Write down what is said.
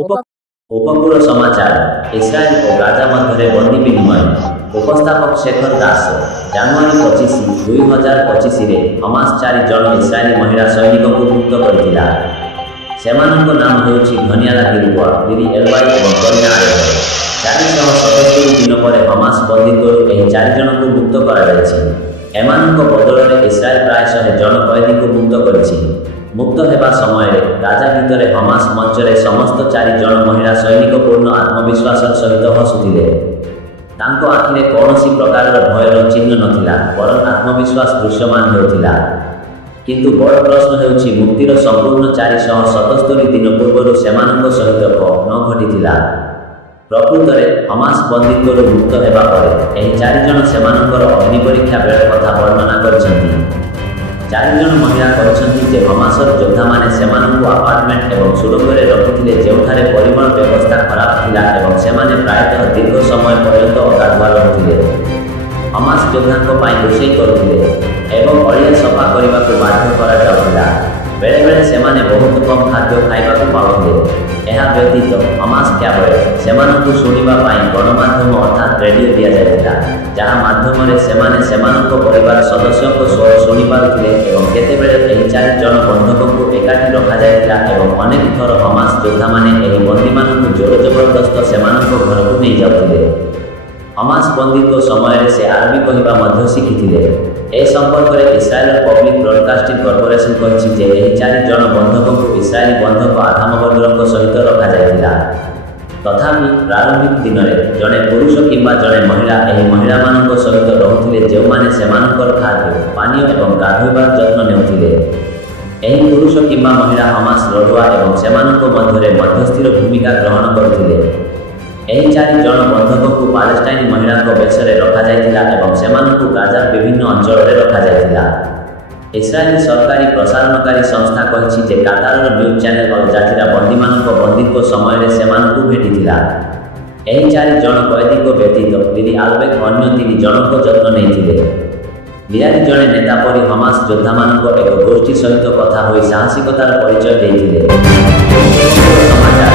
उपकूल समाचार इस्राएल और गाजा मध्य बंदी विनिमय उपस्थापक शेखर दास जनवरी 25 2025 हमास 4 जन इस्राएली महिला सैनिक को मुक्त करथिला। सेमानंको नाम हेउछि धनियाला गिलबुआ बिरी एलवाई और कन्या आयोग 477 दिन पर हमास बंदीत्वरू एही 4 जन को मुक्त करा जायछि। एमानंको बदଳରେ इस्राएल प्राय 100 जन कैदी को मुक्त करिछि। मुक्त हेबा समय गाजा भितर हमास मंचरे समस्त 4 जन महिला सैनिक पूर्ण आत्मविश्वास सहित हसुथिले। तांको आखिरे कौनसी प्रकार भयर चिन्ह नथिला बरं आत्मविश्वास दृश्यमान हेउथिला। किंतु बड़ प्रश्न हेउछि मुक्तिर संपूर्ण 477 दिन पूर्व सेमानंको सहित न घटिथिला। प्रकृत में हमास बंदीत्वरू मुक्त हेबा परे एही 4 जन सेमानंकर अग्नि परीक्षा बेले कथा वर्णना करछन्ति। 4 जन महिला कहते जे हमासर योद्धा माने सेमानंको अपार्टमेंट एवं सुरंगरे रखिथिले जेउठारे परिमल व्यवस्था खराब थिला एवं सेमाने प्रायतः दीर्घ समय पर्यंत अगाधुआ रहुथिले। हमास योद्धांको पाई रोषेई करुथिले एवं अळिया सफा करबाकू बाध्य करा जाउथिला। बेले बेले सेमाने बहुत कम खाद्य खाइबाकू पाउथिले। एहा व्यतीत हमास क्याबरे सेमानंकू सुनिबा पाई गणमाध्यम अर्थात रेडियो दिया जायतिला, जहाँ माध्यमरे सेमाने सेमानंको परिवार सदस्यंको स्वर सुनि पारुथिले एवं केतेबेले एही 4 जन बंधकंकू एकाठी रखा जायतिला एवं अनेक थर हमास योद्धा माने एही बंदीमानंकू जोर जबरदस्त सेमानंको घरकू नै जाउथिले। हमास बंदीत्व समय से आरबी कहवा मध्य शिखिथिले। ए संपर्क में इस्राएल पब्लिक ब्रॉडकास्टिंग कॉर्पोरेशन कहिछि जे एही 4 जन बंधकंकू इस्राएली बंधक आधामबंधुरंक सहित रखा जायतिला। तथापि प्रारंभिक दिन में जड़े पुरुष किंबा जड़े महिला एही महिलामानंक सहित रहुथिले जेउमाने सेमानंकर खाद्य पानीय एवं गाधोइबार जत्न नेउथिले। एही पुरुष किंबा महिला हमास लढुआ एवं सेमानंक मध्यरे मध्यस्थीर भूमिका ग्रहण करथिले। एही 4 जन बंधकंकू पालेस्टाइन महिलांक बेशरे रखा जायतिला एवं सेमानंकू गाजार विभिन्न अंचल रखा जायतिला। इस्राएली सरकारी प्रसारणकारी संस्था कहिछि जे कातारर न्यूज चैनल अल जाजिरा बंदीमानंक बंदीत्व समय सेमानंकू भेटिथिला। एही 4 जन कैदीक व्यतीत लिली आलबेक अन्य 3 जनक जत्न नेइथिले। लियारी जड़े नेता परी हमास योद्धामानंक एक गोष्ठी सहित कथा होई साहसिकतार परिचय देइथिले। समाचार